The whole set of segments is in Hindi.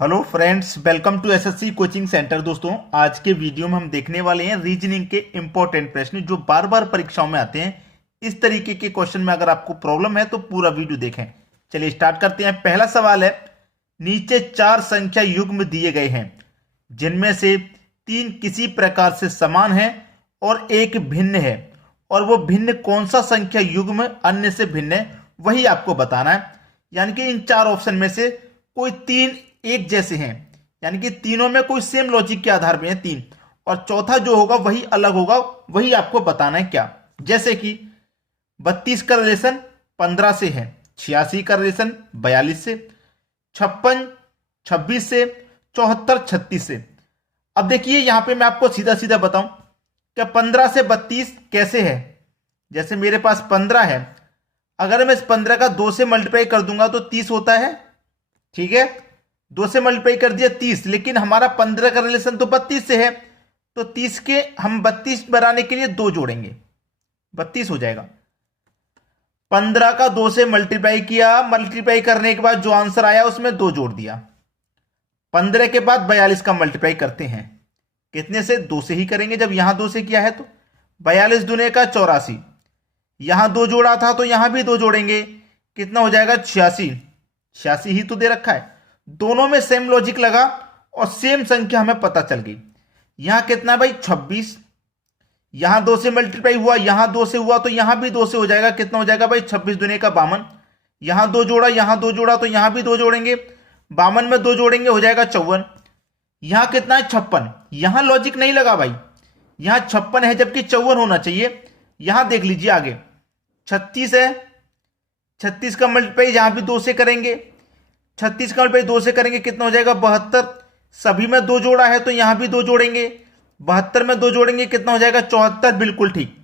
Hello friends, welcome to SSC coaching centre. दोस्तों, आज के वीडियो में हम देखने वाले हैं रीजनिंग के इंपॉर्टेंट प्रश्न जो बार बार परीक्षाओं में आते हैं। इस तरीके के क्वेश्चन में अगर आपको प्रॉब्लम है तो पूरा वीडियो देखें। चलिए स्टार्ट करते हैं। पहला सवाल है, नीचे चार संख्या युग्म दिए गए हैं जिनमें से तीन किसी प्रकार से समान है और एक भिन्न है, और वो भिन्न कौन सा संख्या युग्म अन्य से भिन्न है वही आपको बताना है। यानी कि इन चार ऑप्शन में से कोई तीन एक जैसे हैं, यानी कि तीनों में कोई सेम लॉजिक के आधार पे हैं तीन, और चौथा जो होगा वही अलग होगा, वही आपको बताना है। क्या? जैसे कि 32 का रिलेशन 15 से है, 86 का रिलेशन 42 से, 56 26 से, 74 36 से। अब देखिए यहां पे मैं आपको सीधा सीधा बताऊं कि 15 से 32 कैसे है। जैसे मेरे पास 15 है, अगर मैं इस 15 का 2 से मल्टीप्लाई कर दूंगा तो 30 होता है। ठीक है, 2 से मल्टीप्लाई कर दिया 30, लेकिन हमारा 15 का रिलेशन तो 32 से है, तो 30 के हम 32 बनाने के लिए 2 जोड़ेंगे, 32 हो जाएगा। 15 का 2 से मल्टीप्लाई किया, मल्टीप्लाई करने के बाद जो आंसर आया उसमें 2 जोड़ दिया। 15 के बाद 42 का मल्टीप्लाई करते हैं, कितने से? 2 से ही करेंगे, जब यहां 2 से किया है तो 42 दूने का 84, यहां 2 जोड़ा था तो यहां भी 2 जोड़ेंगे, कितना हो जाएगा? 86। 86 ही तो दे रखा है। दोनों में सेम लॉजिक लगा और सेम संख्या हमें पता चल गई। यहां कितना भाई? 26। यहां 2 से मल्टीप्लाई हुआ, यहां 2 से हुआ तो यहां भी 2 से हो जाएगा, कितना हो जाएगा भाई? 26 दुने का 52। यहां 2 जोड़ा, यहां 2 जोड़ा तो यहां भी 2 जोड़ेंगे, 52 में 2 जोड़ेंगे हो जाएगा 54। यहां कितना है? 56। यहां लॉजिक नहीं लगा भाई, यहां 56 है जबकि 54 होना चाहिए। यहां देख लीजिए आगे 36 है, 36 का मल्टीप्लाई यहां भी 2 से करेंगे, 36 का मल्टीप्लाई 2 से करेंगे, कितना हो जाएगा? 72। सभी में 2 जोड़ा है तो यहां भी 2 जोड़ेंगे, 72 में 2 जोड़ेंगे, कितना हो जाएगा? 74। बिल्कुल ठीक।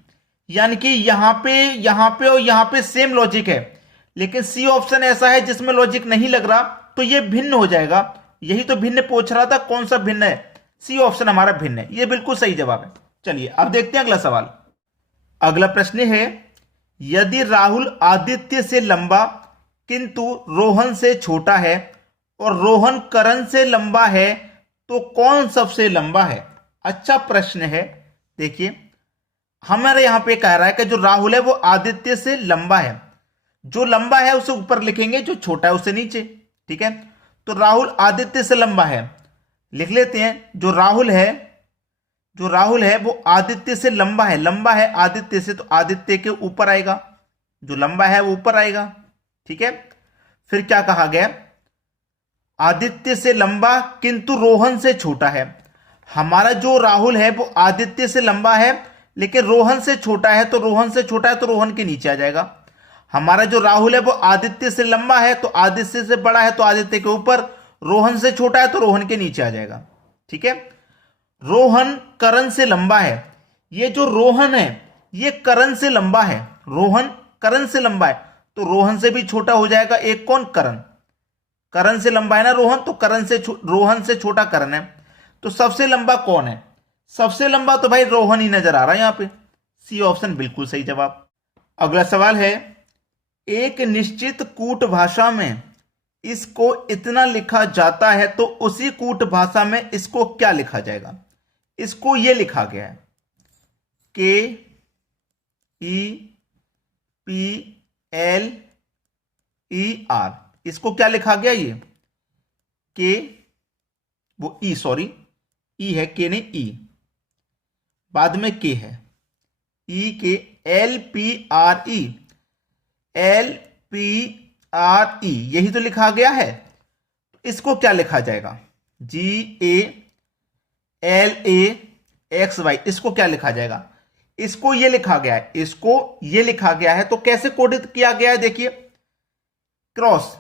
यानी कि यहां पे और यहां पे सेम लॉजिक है, लेकिन सी ऑप्शन ऐसा है जिसमें लॉजिक नहीं लग रहा, तो ये भिन्न हो जाएगा। यही तो भिन्न पूछ रहा था, कौन सा भिन्न है? सी ऑप्शन हमारा भिन्न है, ये बिल्कुल सही जवाब है। चलिए अब देखते हैं अगला सवाल। अगला प्रश्न है, यदि राहुल आदित्य से लंबा किंतु रोहन से छोटा है और रोहन करण से लंबा है, तो कौन सबसे लंबा है? अच्छा प्रश्न है। देखिए हमारे यहां पे कह रहा है कि जो राहुल है वो आदित्य से लंबा है, जो लंबा है उसे ऊपर लिखेंगे, जो छोटा है उसे नीचे। ठीक है, तो राहुल आदित्य से लंबा है, लिख लेते हैं। जो राहुल है वो आदित्य से लंबा है, लंबा है आदित्य से, तो आदित्य के ऊपर आएगा, जो लंबा है वो ऊपर आएगा। ठीक है, फिर क्या कहा गया? आदित्य से लंबा किंतु रोहन से छोटा है। हमारा जो राहुल है वो आदित्य से लंबा है लेकिन रोहन से छोटा है, तो रोहन से छोटा है तो रोहन के नीचे आ जाएगा। हमारा जो राहुल है वो आदित्य से लंबा है तो आदित्य से बड़ा है तो आदित्य के ऊपर, रोहन से छोटा है तो रोहन के नीचे आ जाएगा। ठीक है, रोहन करण से लंबा है। ये जो रोहन है ये करण से लंबा है, रोहन करण से लंबा है, तो रोहन से भी छोटा हो जाएगा एक, कौन? करण। करण से लंबा है ना रोहन, तो रोहन से छोटा करण है। तो सबसे लंबा कौन है? सबसे लंबा तो भाई रोहन ही नजर आ रहा है यहां पे। सी ऑप्शन बिल्कुल सही जवाब। अगला सवाल है, एक निश्चित कूट भाषा में इसको इतना लिखा जाता है तो उसी कूट भाषा में इसको क्या लिखा जाएगा? इसको ये लिखा गया है KEPLER। इसको क्या लिखा गया? ये के, वो ई, सॉरी ई है, के नहीं ई, बाद में के है, ई के LPRE, LPRE यही तो लिखा गया है। इसको क्या लिखा जाएगा? GALAXY, इसको क्या लिखा जाएगा? इसको ये लिखा गया है, इसको ये लिखा गया है। तो कैसे कोडित किया गया है? देखिए, क्रॉस,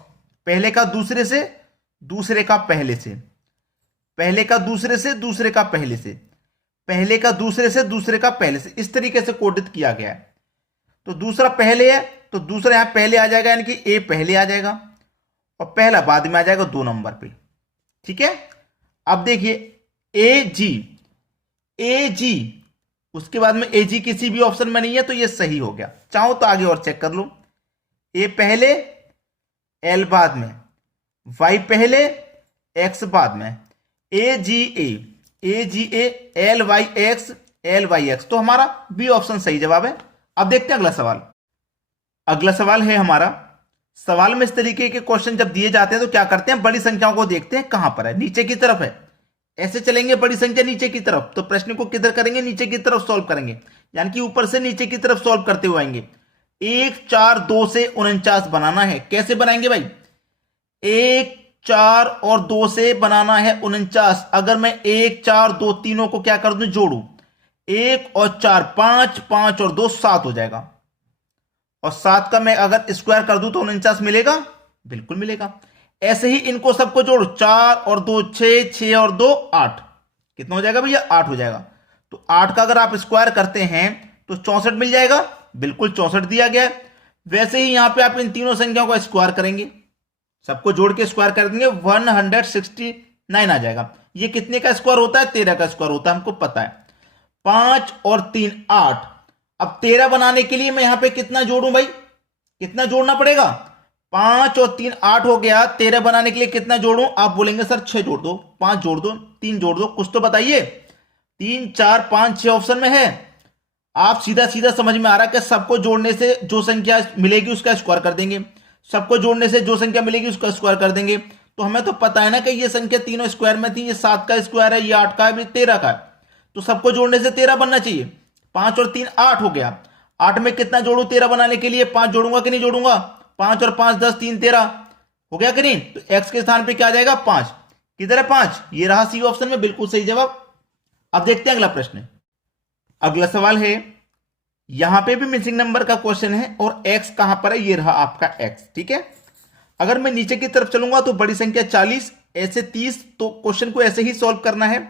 पहले का दूसरे से, दूसरे का पहले से, पहले का दूसरे से, दूसरे का पहले से, पहले का दूसरे से, दूसरे का पहले से, इस तरीके से कोडित किया गया है। तो दूसरा पहले है तो दूसरा यहां पहले आ जाएगा, यानी कि ए पहले आ जाएगा और पहला बाद में आ जाएगा 2 नंबर पे। ठीक है, अब देखिए AG, उसके बाद में AG किसी भी ऑप्शन में नहीं है तो ये सही हो गया। चाहो तो आगे और चेक कर लो, ए पहले, एल बाद में, वाई पहले, एक्स बाद में, ए जी ए एल वाई एक्स, तो हमारा बी ऑप्शन सही जवाब है। अब देखते हैं अगला सवाल। अगला सवाल है हमारा, सवाल में इस तरीके के क्वेश्चन जब दिए जाते हैं तो क्या करते हैं, बड़ी संख्याओं को देखते हैं कहां पर है, नीचे की तरफ है, ऐसे चलेंगे बड़ी संख्या नीचे की तरफ, तो प्रश्न को किधर करेंगे, नीचे की तरफ सॉल्व करेंगे, यानी कि ऊपर से नीचे की तरफ सॉल्व करते हुए आएंगे। 1 4 2 से 49 बनाना है, कैसे बनाएंगे भाई, 1 4 और 2 से बनाना है 49। अगर मैं 1 4 2 तीनों को क्या कर दूं, जोड़ू, 1 और 4 5, 5 और 2 7 हो जाएगा, और 7 का मैं अगर स्क्वायर कर दूं तो 49 मिलेगा, बिल्कुल मिलेगा। ऐसे ही इनको सबको जोड़ो, 4 और 2 6, 6 और 2 8, कितना हो जाएगा भैया, 8 हो जाएगा। तो 8 का अगर आप स्क्वायर करते हैं तो 64 मिल जाएगा, बिल्कुल 64 दिया गया है। वैसे ही यहां पे आप इन तीनों संख्याओं का स्क्वायर करेंगे, सबको जोड़ के स्क्वायर कर देंगे, 169 आ जाएगा। ये कितने का स्क्वायर होता है, 13 का स्क्वायर होता है, हमको पता है। 5 और 3 8। अब 13 बनाने के लिए मैं यहां पे कितना जोड़ूं भाई, कितना जोड़ना पड़ेगा, 5 और 3 8 हो गया। 13 बनाने के लिए कितना जोड़ूं, आप बोलेंगे सर 6 जोड़ दो, 5 जोड़ दो, 3 जोड़ दो, कुछ तो बताइए। 3 4 5 6 ऑप्शन में है। आप सीधा सीधा समझ में आ रहा है कि सबको जोड़ने से जो संख्या मिलेगी उसका स्क्वायर कर देंगे, सबको जोड़ने से जो संख्या मिलेगी उसका स्क्वायर कर देंगे। तो हमें तो पता है ना कि ये संख्या तीनों स्क्वायर में थी, ये 7 का स्क्वायर है, ये 8 का है, 13 का है, तो सबको जोड़ने से 13 बनना चाहिए। 5 और 3 8 हो गया। 8 में कितना जोड़ू 13 बनाने के लिए, 5 जोड़ूंगा कि नहीं जोड़ूंगा, 5 और 5 10, 3 13 हो गया कि नहीं। तो एक्स के स्थान पे क्या आ जाएगा, 5। किधर है 5, ये रहा सी ऑप्शन में, बिल्कुल सही जवाब। अब देखते हैं अगला प्रश्न। अगला सवाल है, यहां पे भी मिसिंग नंबर का क्वेश्चन है और एक्स कहां पर है, ये रहा आपका एक्स, ठीक है। अगर मैं नीचे की तरफ चलूंगा तो बड़ी संख्या 40, ऐसे 30, तो क्वेश्चन को ऐसे ही सॉल्व करना है।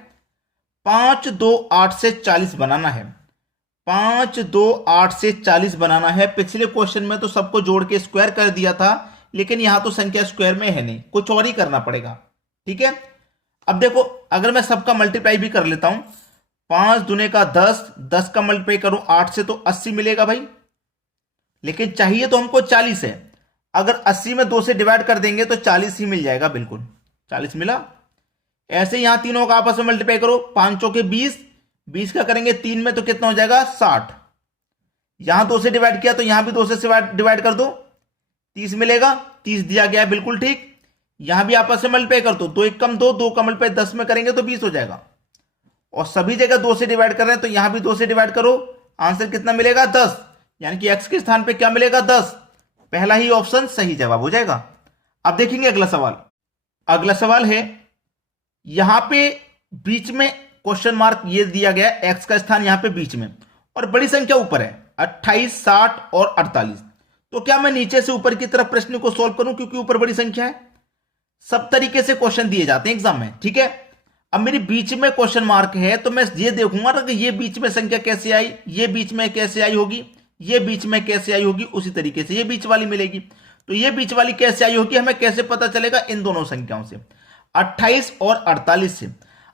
5 2 8 से 40 बनाना है, 5 2 8 से 40 बनाना है। पिछले क्वेश्चन में तो सबको जोड़ के स्क्वायर कर दिया था, लेकिन यहां तो संख्या स्क्वायर में है नहीं, कुछ और ही करना पड़ेगा, ठीक है। अब देखो, अगर मैं सबका मल्टीप्लाई भी कर लेता हूं, 5 दूने का 10, 10 का मल्टीप्लाई करूं 8 से तो 80 मिलेगा भाई, लेकिन चाहिए तो हमको 40 है। अगर 80 में 2 से डिवाइड कर देंगे तो 40 ही मिल जाएगा, बिल्कुल 40 मिला। ऐसे यहां तीनों का आपस में मल्टीप्लाई करो, 5 चौके 20, 20 का करेंगे 3 में तो कितना हो जाएगा 60। यहां 2 से डिवाइड किया तो यहां भी 2 से डिवाइड कर दो, 30 मिलेगा, 30 दिया गया है, बिल्कुल ठीक। यहां भी आपस में मल्टीप्लाई कर दो, 2 1 कम 2, 2 का मल्टीप्लाई 10 में करेंगे तो 20 हो जाएगा। और सभी जगह 2 से डिवाइड कर रहे हैं तो यहां भी 2 से डिवाइड करो, आंसर कितना मिलेगा 10, यानी कि एक्स के स्थान पे क्या मिलेगा 10। पहला ही ऑप्शन सही जवाब हो जाएगा। अब देखेंगे अगला सवाल। अगला सवाल है, यहां पे बीच में क्वेश्चन मार्क ये दिया गया, एक्स का स्थान यहां पे बीच में और बड़ी संख्या ऊपर है 28 60 और 48। तो क्या मैं नीचे से ऊपर की तरफ प्रश्न को सॉल्व करूं, क्योंकि ऊपर बड़ी संख्या है। सब तरीके से क्वेश्चन दिए जाते हैं एग्जाम में, ठीक है। अब मेरी बीच में क्वेश्चन मार्क है तो मैं ये देखूंगा ना कि ये बीच में संख्या कैसे आई, ये बीच में कैसे आई होगी, ये बीच में कैसे आई होगी, उसी तरीके से ये बीच वाली मिलेगी। तो ये बीच वाली कैसे आई होगी, हमें कैसे पता चलेगा, इन दोनों संख्याओं से, 28 और 48 से।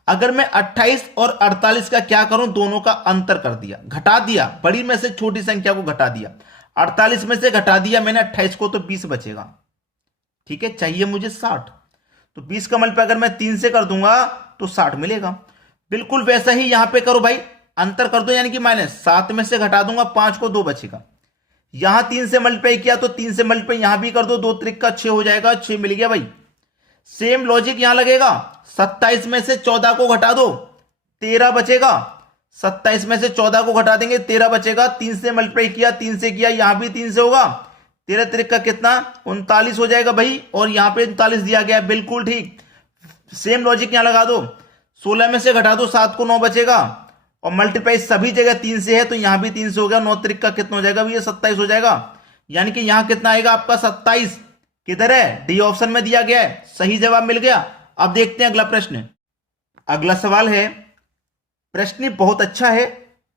अगर मैं 28 और 48 का क्या करूं, दोनों का अंतर कर दिया, घटा दिया, बड़ी में से छोटी संख्या को घटा दिया, 48 में से घटा दिया मैंने 28 को, तो 20 बचेगा, ठीक है। चाहिए मुझे 60, तो 20 का मल्टीप्लाई अगर मैं 3 से कर दूंगा तो 60 मिलेगा। बिल्कुल वैसा ही यहां पे करो भाई, अंतर कर दो, यानी कि माइनस 7 में से घटा दूंगा 5 को, 2 बचेगा। यहां 3 से मल्टीप्लाई किया तो 3 से मल्टीप्लाई यहां भी कर दो, 2 त्रिक का 6 हो जाएगा, 6 मिल गया भाई। सेम लॉजिक यहां लगेगा, 27 में से 14 को घटा दो, 13 बचेगा। 27 में से 14 को घटा देंगे, 13 बचेगा। 3 से मल्टीप्लाई किया, 3 से किया, यहां भी 3 से होगा, 13 त्रिक का कितना 39 हो जाएगा भाई, और यहां पे 39 दिया गया, बिल्कुल ठीक। सेम लॉजिक यहां लगा दो, 16 में से घटा दो 7 को, 9 बचेगा, और मल्टीप्लाई सभी जगह 3 से है तो यहां भी 3 से हो गया, 9 त्रिक का कितना हो जाएगा, ये 27 हो जाएगा। यानी कि यहां कितना आएगा आपका 27, किधर है, डी ऑप्शन में दिया गया है, सही जवाब मिल गया। अब देखते हैं अगला प्रश्न। अगला सवाल है, प्रश्न बहुत अच्छा है,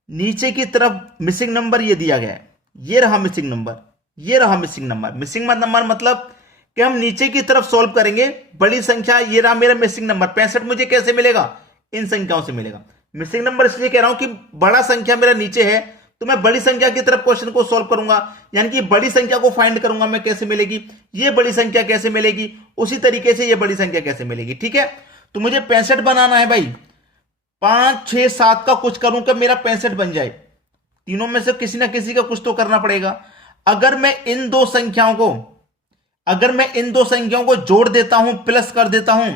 नीचे की तरफ मिसिंग नंबर ये दिया गया है, ये रहा मिसिंग नंबर, ये रहा मिसिंग नंबर। मिसिंग नंबर मतलब कि हम नीचे की तरफ सॉल्व करेंगे, बड़ी संख्या, ये रहा मेरा मिसिंग नंबर 65, मुझे कैसे मिलेगा, इन संख्याओं से मिलेगा। मिसिंग नंबर इसलिए कह रहा हूं कि बड़ा संख्या मेरा नीचे है तो मैं बड़ी संख्या की तरफ क्वेश्चन को सॉल्व करूंगा, यानी कि बड़ी संख्या को फाइंड करूंगा मैं कैसे मिलेगी, ये बड़ी संख्या कैसे मिलेगी, उसी तरीके से ये बड़ी संख्या कैसे मिलेगी। ठीक है, तो मुझे 65 बनाना है भाई, 5 6 7 का कुछ करूं कि मेरा 65 बन जाए, तीनों में से किसी ना किसी का कुछ तो करना पड़ेगा। अगर मैं इन दो संख्याओं को जोड़ देता हूं, प्लस कर देता हूं,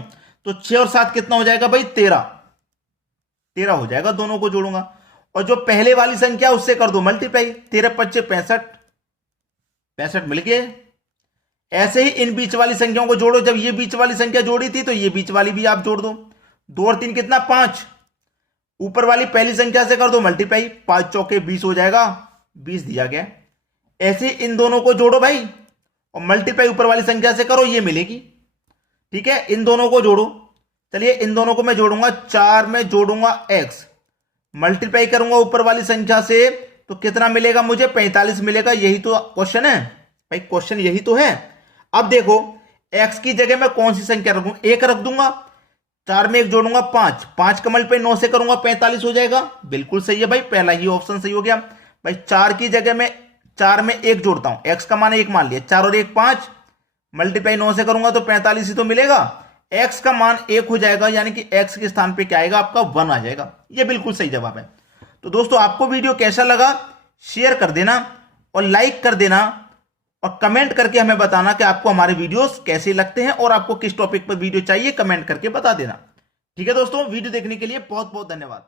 तो 6 और 7 कितना हो जाएगा भाई, 13 हो जाएगा, दोनों को जोड़ूंगा। और जो पहले वाली संख्या उससे कर दो मल्टीप्लाई, 13 25 65 मिल गए। ऐसे ही इन बीच वाली संख्याओं को जोड़ो, जब ये बीच वाली संख्या जोड़ी थी तो ये बीच वाली भी आप जोड़ दो, 2 और 3 कितना 5, ऊपर वाली पहली संख्या से कर दो मल्टीप्लाई, 5 चौके 20 हो जाएगा, 20 दिया गया। ऐसे इन दोनों को जोड़ो भाई और मल्टीप्लाई ऊपर वाली संख्या से करो, ये मिलेगी। ठीक है, इन दोनों को जोड़ो, चलिए इन दोनों को मैं जोड़ूंगा, 4 में जोड़ूंगा x, मल्टीप्लाई करूंगा ऊपर वाली संख्या से, तो कितना मिलेगा मुझे, 45 मिलेगा। यही तो क्वेश्चन है भाई, क्वेश्चन यही तो है। अब देखो x की जगह मैं कौन सी संख्या रखूं, 1 रख दूंगा, 4 में 1 जोड़ूंगा 5, 5 का मल्टीप्लाई 9 से करूंगा 45 हो जाएगा। बिल्कुल सही है भाई, पहला ही ऑप्शन सही हो गया भाई। 4 की जगह में 4 में 1 जोड़ता हूं, x का मान 1 मान लिया, 4 और 1 5, मल्टीप्लाई 9 से करूंगा तो 45 ही तो मिलेगा, x का मान 1 हो जाएगा, यानी कि x के स्थान पे क्या आएगा आपका 1 आ जाएगा। ये बिल्कुल सही जवाब है। तो दोस्तों आपको वीडियो कैसा लगा शेयर कर देना और लाइक कर देना और कमेंट करके हमें बताना कि आपको हमारे वीडियोस कैसे लगते हैं और आपको किस टॉपिक पर वीडियो चाहिए, कमेंट करके बता देना। ठीक है दोस्तों, वीडियो देखने के लिए बहुत बहुत धन्यवाद।